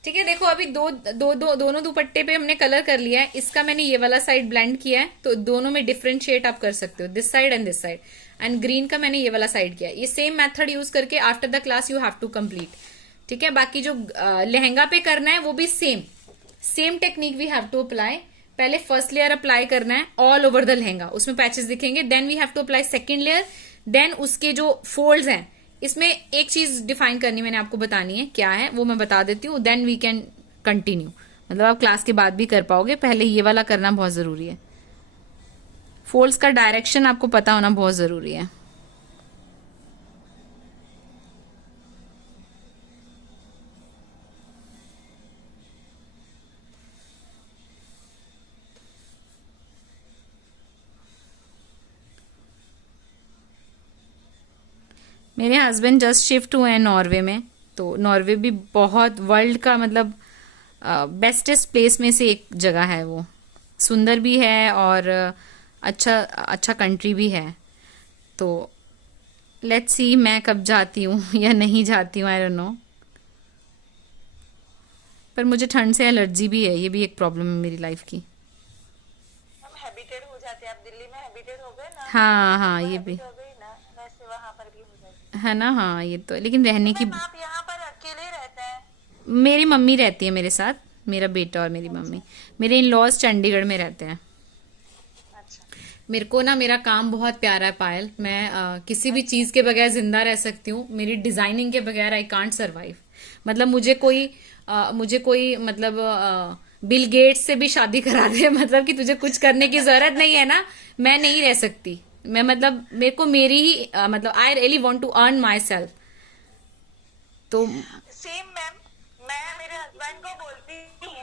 ठीक है, देखो अभी दोनों दुपट्टे पे हमने कलर कर लिया है। इसका मैंने ये वाला साइड ब्लेंड किया है, तो दोनों में डिफरेंशिएट आप कर सकते हो, this side and this side. And green का मैंने ये वाला साइड किया है। ये सेम मेथड यूज करके after the class you have to complete. ठीक है, बाकी जो लहंगा पे करना है वो भी same technique we have to apply. पहले फर्स्ट लेयर अप्लाई करना है ऑल ओवर द लहंगा, उसमें पैचेस दिखेंगे। Then we have to apply second layer. Then उसके जो फोल्ड्स हैं, इसमें एक चीज डिफाइन करनी मैंने आपको बतानी है, क्या है वो मैं बता देती हूँ। देन वी कैन कंटिन्यू, मतलब आप क्लास के बाद भी कर पाओगे। पहले ये वाला करना बहुत जरूरी है। फोल्ड्स का डायरेक्शन आपको पता होना बहुत जरूरी है। मेरे हस्बैंड जस्ट शिफ्ट हुए हैं नॉर्वे में, तो नॉर्वे भी बहुत वर्ल्ड का मतलब बेस्टेस्ट प्लेस में से एक जगह है। वो सुंदर भी है और अच्छा कंट्री भी है। तो लेट्स सी मैं कब जाती हूँ या नहीं जाती हूँ, आई डोंट नो। पर मुझे ठंड से एलर्जी भी है, ये भी एक प्रॉब्लम है मेरी लाइफ की। हम हैबिटेड हो जाते हैं। आप दिल्ली में हैबिटेड हो गए ना, हाँ हाँ, ये भी हैबिट हो गई ना, वैसे वहां पर भी हो जाती है ना। हाँ, ये तो लेकिन रहने की, है। मैम आप यहाँ पर अकेले रहते हैं? मेरी मम्मी रहती है मेरे साथ, मेरा बेटा और मेरी मम्मी। मेरे इन लॉज चंडीगढ़ में रहते हैं। अच्छा। मेरे को ना मेरा काम बहुत प्यारा है पायल। मैं किसी भी चीज के बगैर जिंदा रह सकती हूँ, मेरी डिजाइनिंग के बगैर आई कांट सरवाइव। मतलब मुझे कोई मतलब बिल गेट्स से भी शादी करा दे, मतलब कि तुझे कुछ करने की जरूरत नहीं है ना, मैं नहीं रह सकती। मैं मतलब मेरे को मेरी ही मतलब I really want to earn myself. तो सेम मैम, मैं मेरे हस्बैंड को बोलती हूँ,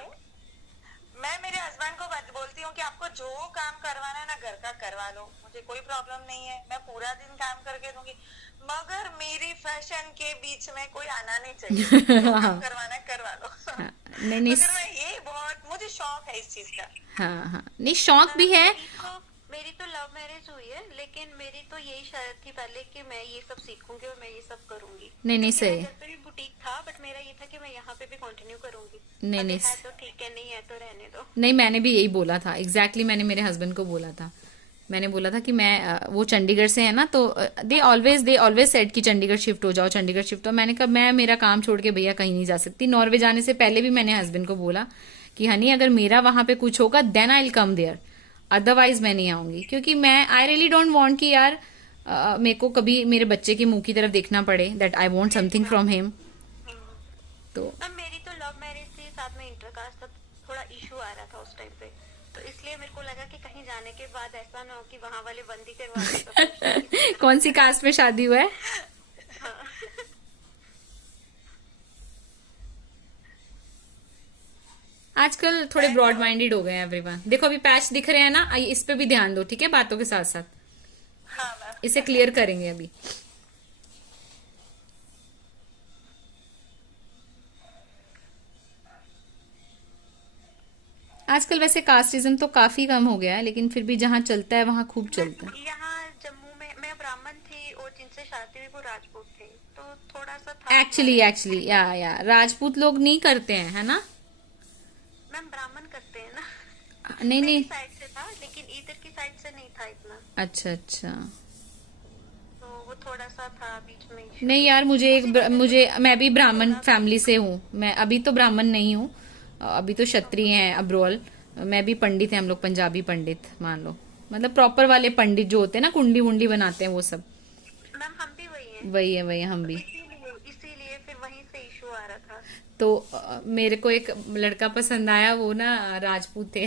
बोलती हूँ कि आपको जो काम करवाना है ना घर का करवा लो, मुझे कोई प्रॉब्लम नहीं है, मैं पूरा दिन काम करके दूंगी, मगर मेरी फैशन के बीच में कोई आना नहीं चाहिए। जो काम करवाना है करवा लो। हाँ, नहीं मगर मैं ये बहुत मुझे शौक है इस चीज का। हाँ हाँ, नहीं शौक भी है। मेरी तो लव मैरिज हुई है, लेकिन मेरी तो यही शर्त थी पहले कि मैं ये सब सीखूंगी और मैं ये सब करूंगी। नहीं क्योंकि सही मेरे घर पे भी बुटीक था, बट मेरा ये था कि मैं यहाँ पे भी कंटिन्यू करूंगी। नहीं अगर नहीं है तो ठीक है, नहीं है तो रहने दो। नहीं, मैंने भी यही बोला था एग्जैक्टली। मैंने मेरे हस्बैंड को बोला था, मैंने बोला था कि मैं वो चंडीगढ़ से है ना, तो दे ऑलवेज सेड कि चंडीगढ़ शिफ्ट हो जाओ, चंडीगढ़ शिफ्ट हो। मैंने कहा मैं मेरा काम छोड़ के भैया कहीं नहीं जा सकती। नॉर्वे जाने से पहले भी मैंने हस्बैंड को बोला कि हनी अगर मेरा वहां पे कुछ होगा then I will come there, otherwise मैं नहीं आऊंगी। क्योंकि मैं आई रियली डोंट वांट कि यार मेरे को कभी मेरे बच्चे के मुंह की तरफ देखना पड़े, that I want something from him. तो अब मेरी तो लव मैरिज थी, साथ में इंटरकास्ट, तब थोड़ा इशू आ रहा था उस टाइम पे, तो इसलिए मेरे को लगा कि कहीं जाने के बाद ऐसा ना हो कि वहां वाले बंदी करवा दें सब कुछ। कौन सी कास्ट में शादी हुआ है? आजकल थोड़े ब्रॉड माइंडेड हो गए हैं एवरीवन। देखो अभी पैच दिख रहे हैं ना, इस पे भी ध्यान दो, ठीक है, बातों के साथ साथ हाँ मैम। इसे क्लियर करेंगे अभी। आजकल वैसे कास्टिज्म तो काफी कम हो गया है, लेकिन फिर भी जहाँ चलता है वहाँ खूब चलता है। यहाँ जम्मू में मैं ब्राह्मण थी और जिनसे शादी हुई वो राजपूत थे, तो थोड़ा सा था। एक्चुअली या राजपूत लोग नहीं करते हैं, है ना? मैम ब्राह्मण करते हैं ना। नहीं मेरी नहीं, साइड से था, लेकिन इधर की साइड से नहीं था इतना, अच्छा अच्छा। तो वो थोड़ा सा था बीच में issue। नहीं यार, मैं भी ब्राह्मण फैमिली से हूँ। मैं अभी तो ब्राह्मण नहीं हूँ, अभी तो क्षत्रिय हैं अब्रोल। मैं भी पंडित है, हम लोग पंजाबी पंडित मान लो, मतलब प्रॉपर वाले पंडित जो होते हैं ना, कुंडली वुंडली बनाते हैं वो सब। मैम हम भी वही हैं। वही है हम भी। इसीलिए फिर वहीं से इशू आ रहा था। तो मेरे को एक लड़का पसंद आया, वो ना राजपूत थे।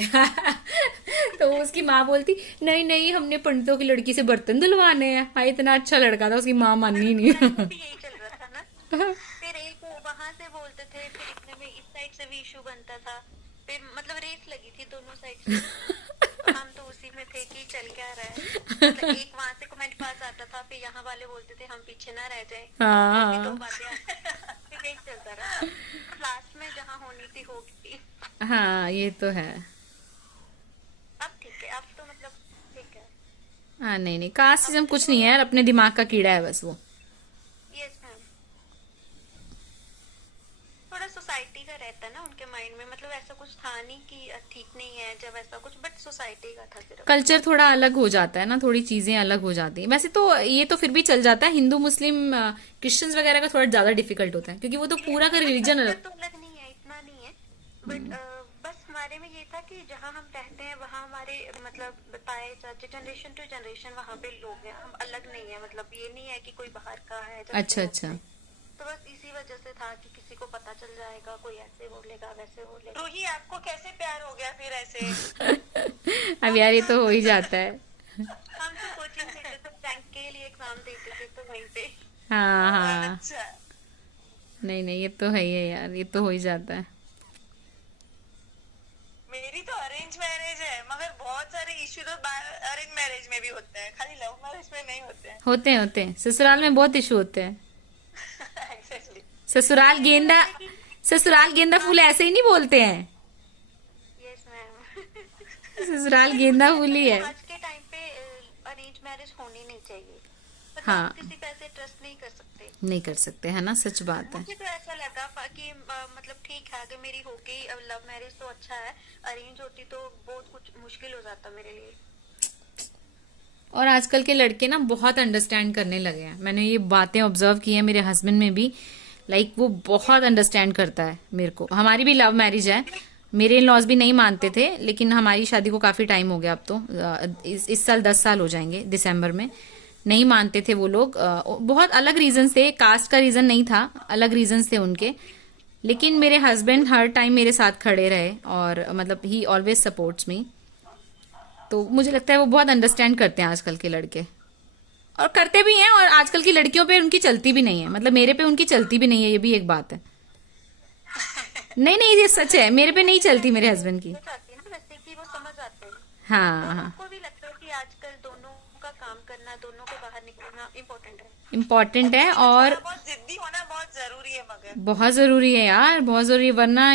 तो उसकी माँ बोलती नहीं नहीं, हमने पंडितों की लड़की से बर्तन धुलवाने हैं। हाँ, इतना अच्छा लड़का था, उसकी माँ मानी नहीं। भी यही चल रहा था ना। फिर एक वहां से बोलते थे, फिर इतने में इस साइड से भी इशू बनता था, फिर मतलब रेस लगी थी दोनों साइड से। तो हम तो उसी में थे कि चल क्या रहा है, मतलब एक वहां से कमेंट पास आता था, फिर यहाँ वाले बोलते थे हम पीछे ना रह जाए। हाँ दो बातें फिर यही चलता रहा। लास्ट में जहाँ होनी थी हो गई। हाँ, ये तो है। अब ठीक है, अब तो मतलब ठीक है। हाँ, नहीं नहीं, कास्टिज्म कुछ नहीं है यार, अपने दिमाग का कीड़ा है बस वो। यस मैम, थोड़ा सोसाइटी का रहता है ना उनके माइंड में, मतलब ऐसा कुछ था नहीं कि ठीक नहीं है जब ऐसा कुछ, बट सोसाइटी का था सिर्फ। कल्चर थोड़ा अलग हो जाता है ना, थोड़ी चीजें अलग हो जाती हैं। वैसे तो ये तो फिर भी चल जाता है, हिंदू मुस्लिम क्रिश्चियंस वगैरह का थोड़ा ज्यादा डिफिकल्ट होता है, क्योंकि वो तो पूरा का रिलीजन कल्चर अलग। तो अलग नहीं है, इतना नहीं है, बट बस हमारे में ये था कि जहाँ हम रहते हैं वहाँ हमारे मतलब बताए जाते जनरेशन टू जनरेशन वहाँ पे लोग हैं, हम अलग नहीं है, मतलब ये नहीं है कि कोई बाहर का है जब अच्छा से अच्छा। होते हैं। तो बस इसी वजह से था कि किसी को पता चल जाएगा, कोई ऐसे बोलेगा वैसे बोलेगा। रूही आपको कैसे प्यार हो गया फिर ऐसे? अब यार ये तो हो ही जाता है। हम तो कोचिंग सेंटर तो बैंक के लिए एग्जाम देते थे तो वहीं पे। हाँ हाँ, अच्छा, नहीं नहीं, ये तो है ही है यार, ये तो हो ही जाता है। मेरी तो अरेंज मैरिज है, मगर बहुत सारे इश्यू तो अरेंज मैरिज में भी होते हैं, खाली लव मैरिज में नहीं होते हैं। होते हैं, ससुराल में बहुत इशू होते हैं। एग्जैक्टली। ससुराल गेंदा, ससुराल गेंदा फूल ऐसे ही नहीं बोलते हैं, यस मैम। ससुराल गेंदा फूल ही है। आज के टाइम पे अरेंज मैरिज होनी नहीं चाहिए, मतलब हाँ। आप किसी पे ऐसे ट्रस्ट नहीं कर सकते। नहीं कर सकते है ना, सच बात है। मुझे तो ऐसा लगा कि मतलब ठीक है, अगर मेरी हो गई अब लव मैरिज तो अच्छा है, अरेंज होती तो बहुत कुछ मुश्किल हो जाता मेरे लिए। और आजकल के लड़के ना बहुत अंडरस्टैंड करने लगे हैं, मैंने ये बातें ऑब्जर्व की हैं मेरे हस्बैंड में भी। लाइक वो बहुत अंडरस्टैंड करता है मेरे को। हमारी भी लव मैरिज है, मेरे इन लॉज भी नहीं मानते थे, लेकिन हमारी शादी को काफी टाइम हो गया, अब तो इस साल 10 साल हो जाएंगे दिसंबर में। नहीं मानते थे वो लोग, बहुत अलग रीजन थे, कास्ट का रीजन नहीं था, अलग रीजन थे उनके। लेकिन मेरे हस्बैंड हर टाइम मेरे साथ खड़े रहे, और मतलब ही ऑलवेज सपोर्ट्स मी। तो मुझे लगता है वो बहुत अंडरस्टैंड करते हैं आजकल के लड़के, और करते भी हैं। और आजकल की लड़कियों पे उनकी चलती भी नहीं है, मतलब मेरे पे उनकी चलती भी नहीं है, ये भी एक बात है। नहीं नहीं, ये सच है, मेरे पे नहीं चलती मेरे हस्बैंड की। वो चाहती है ना वैसे कि वो समझ आते हैं। हाँ और हाँ, उनको भी लगता है कि आजकल दोनों का काम करना, दोनों को बाहर निकलना इम्पोर्टेंट है। इम्पोर्टेंट है, और थोड़ा बहुत जिद्दी होना बहुत जरूरी है, मगर बहुत जरूरी है यार, बहुत जरूरी है, वरना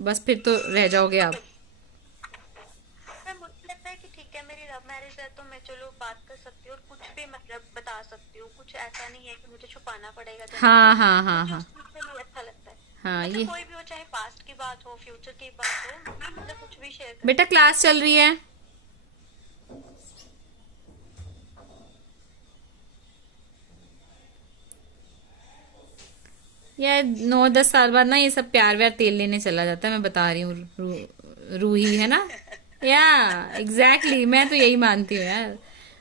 बस फिर तो रह जाओगे आप। पर मुझे लगता है कि ठीक है मेरी लव मैरिज है तो मैं चलो बात कर सकती हूँ और कुछ भी मतलब बता सकती हूँ, कुछ ऐसा नहीं है कि मुझे छुपाना पड़ेगा। हाँ हाँ हाँ मुझे हाँ उस चीज़ में भी अच्छा लगता है। हाँ। मतलब ये कोई भी हो, चाहे पास्ट की बात हो, फ्यूचर की बात हो, मतलब कुछ भी शेयर कर। बेटा क्लास चल रही है। यार 9-10 साल बाद ना ये सब प्यार व्यार तेल लेने चला जाता है, मैं बता रही हूँ। रूही है ना, या एग्जैक्टली, मैं तो यही मानती हूँ यार।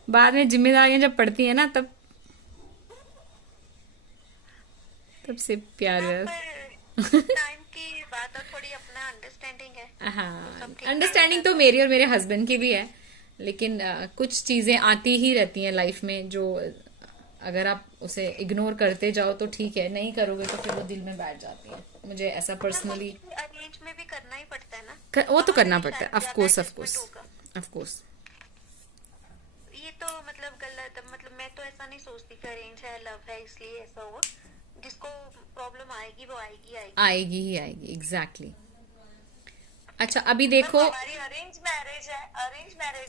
बाद में जिम्मेदारियां जब पड़ती है ना, तब से प्यार व्यार। टाइम की बात और थोड़ी अपना अंडरस्टैंडिंग है। हाँ, अंडरस्टैंडिंग तो मेरी और मेरे हस्बैंड की भी है, लेकिन कुछ चीजें आती ही रहती हैं लाइफ में, जो अगर आप उसे इग्नोर करते जाओ तो ठीक है, नहीं करोगे तो फिर वो दिल में बैठ जाती है। मुझे ऐसा पर्सनली अरेंज में भी करना ही पड़ता है ना। वो तो करना वहाँ पे पड़ता है, शायद ऑफ कोर्स ज्यादा ऑफ कोर्स adjustment होगा। Of course. ये तो मतलब गलत है, मतलब मैं तो ऐसा नहीं सोचती कि अरेंज है लव है इसलिए ऐसा हो। जिसको प्रॉब्लम आएगी वो आएगी आएगी। आएगी ही आएगी, एग्जैक्टली। अच्छा अभी देखो, हमारी अरेंज मैरिज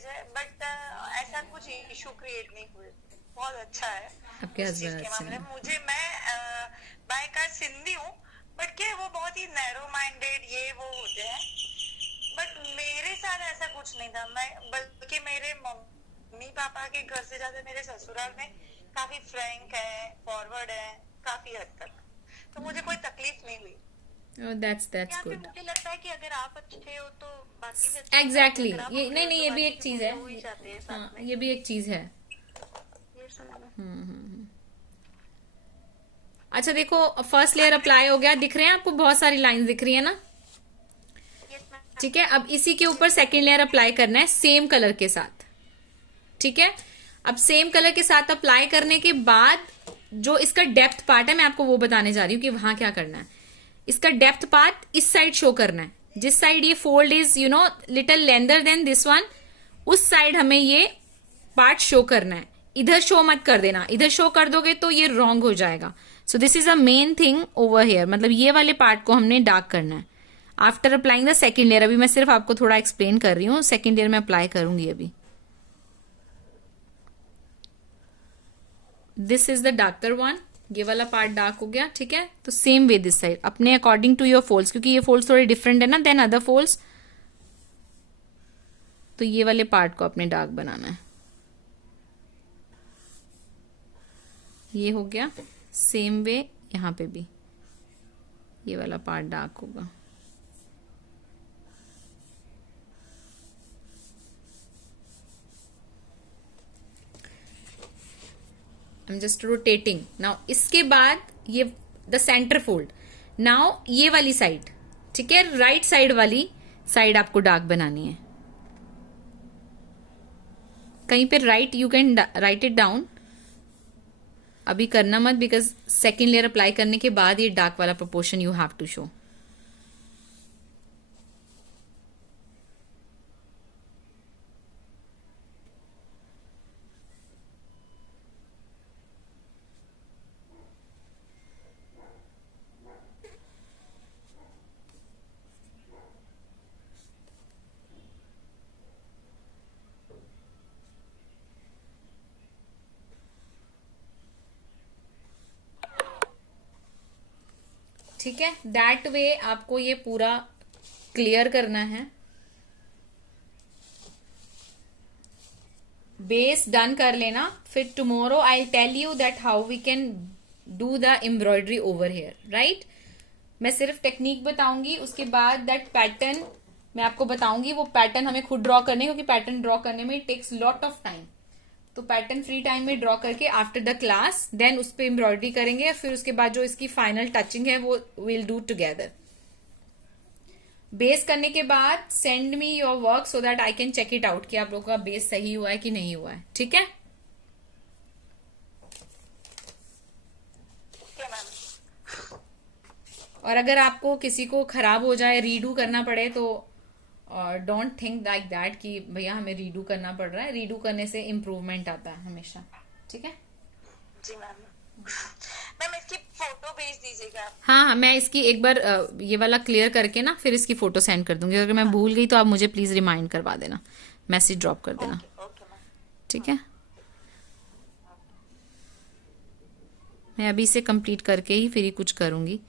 है, बट ऐसा कुछ इशू क्रिएट नहीं हुए, बहुत अच्छा है आपके उस चीज हस्बैंड के अच्छे मामले हैं। में। मुझे मैं बाय कास्ट सिंधी हूँ, बट क्या वो बहुत ही नैरो माइंडेड ये वो होते हैं, बट मेरे साथ ऐसा कुछ नहीं था। मैं बल्कि मेरे मम्मी पापा के घर से ज्यादा मेरे ससुराल में काफी फ्रैंक है, फॉरवर्ड है, काफी हद तक, तो मुझे कोई तकलीफ नहीं हुई। दैट्स या फिर गुड। मुझे लगता है कि अगर आप अच्छे हो तो बाकी भी अच्छे एग्जैक्टली, अगर आप ये बुरे नहीं हो नहीं, तो ये भी बाकी एक चीज है। हो ही जाते हैं साथ हाँ, में। ये भी एक चीज है। ये सुनो। अच्छा देखो, फर्स्ट लेयर अप्लाई हो गया, दिख रहे हैं आपको, बहुत सारी लाइंस दिख रही है ना। Yes ma'am. ठीक है, अब इसी के ऊपर सेकेंड लेयर अप्लाई करना है सेम कलर के साथ। ठीक है, अब सेम कलर के साथ अप्लाई करने के बाद जो इसका डेप्थ पार्ट है, मैं आपको वो बताने जा रही हूँ कि वहां क्या करना है। इसका डेप्थ पार्ट इस साइड शो करना है, जिस साइड ये fold is little lengthier than this one, उस साइड हमें ये पार्ट शो करना है। इधर शो मत कर देना, इधर शो कर दोगे तो ये रॉन्ग हो जाएगा। So this is a main thing over here, मतलब ये वाले पार्ट को हमने डार्क करना है after applying the second layer. अभी मैं सिर्फ आपको थोड़ा एक्सप्लेन कर रही हूँ, सेकेंड लेयर में अप्लाई करूंगी अभी। This is the darker one, ये वाला पार्ट डार्क हो गया, ठीक है। तो सेम वे दिस साइड, अपने अकॉर्डिंग टू योर फोल्ड्स, क्योंकि ये फोल्ड्स थोड़े डिफरेंट है ना देन अदर फोल्ड्स, तो ये वाले पार्ट को अपने डार्क बनाना है। ये हो गया, सेम वे यहाँ पे भी ये वाला पार्ट डार्क होगा। आई एम जस्ट रोटेटिंग नाउ। इसके बाद ये द सेंटर फोल्ड, नाउ ये वाली साइड, ठीक है, राइट साइड वाली साइड आपको डार्क बनानी है। कहीं पे right, you can write it down, अभी करना मत, बिकॉज सेकेंड लेयर अप्लाई करने के बाद ये डार्क वाला proportion you have to show. ठीक है, दैट वे आपको ये पूरा क्लियर करना है। बेस डन कर लेना, फिर tomorrow I tell you that how we can do the embroidery over here, right. मैं सिर्फ टेक्निक बताऊंगी, उसके बाद दैट पैटर्न मैं आपको बताऊंगी। वो पैटर्न हमें खुद ड्रॉ करने, क्योंकि पैटर्न ड्रॉ करने में it takes lot of time. तो पैटर्न फ्री टाइम में ड्रॉ करके आफ्टर द क्लास देन उस पर एम्ब्रॉयडरी करेंगे, फिर उसके बाद जो इसकी फाइनल टचिंग है वो विल डू टुगेदर। बेस करने के बाद send me your work so that I can check it out कि आप लोगों का बेस सही हुआ है कि नहीं हुआ है, ठीक है। और अगर आपको किसी को खराब हो जाए, रीडू करना पड़े, तो डोंट थिंक लाइक दैट कि भैया हमें रीडू करना पड़ रहा है। रीडू करने से इम्प्रूवमेंट आता है हमेशा, ठीक है। जी मैम, मैम इसकी फोटो भेज दीजिएगा। हाँ, मैं इसकी एक बार ये वाला क्लियर करके ना फिर इसकी फोटो सेंड कर दूंगी। अगर मैं भूल गई तो आप मुझे प्लीज रिमाइंड करवा देना, मैसेज ड्रॉप कर देना, ओके मैम, ठीक है। मैं अभी इसे कंप्लीट करके ही फिर ही कुछ करूंगी।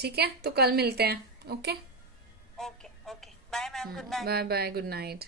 ठीक है, तो कल मिलते हैं। Okay, okay okay, bye ma'am, good night. Bye bye, good night.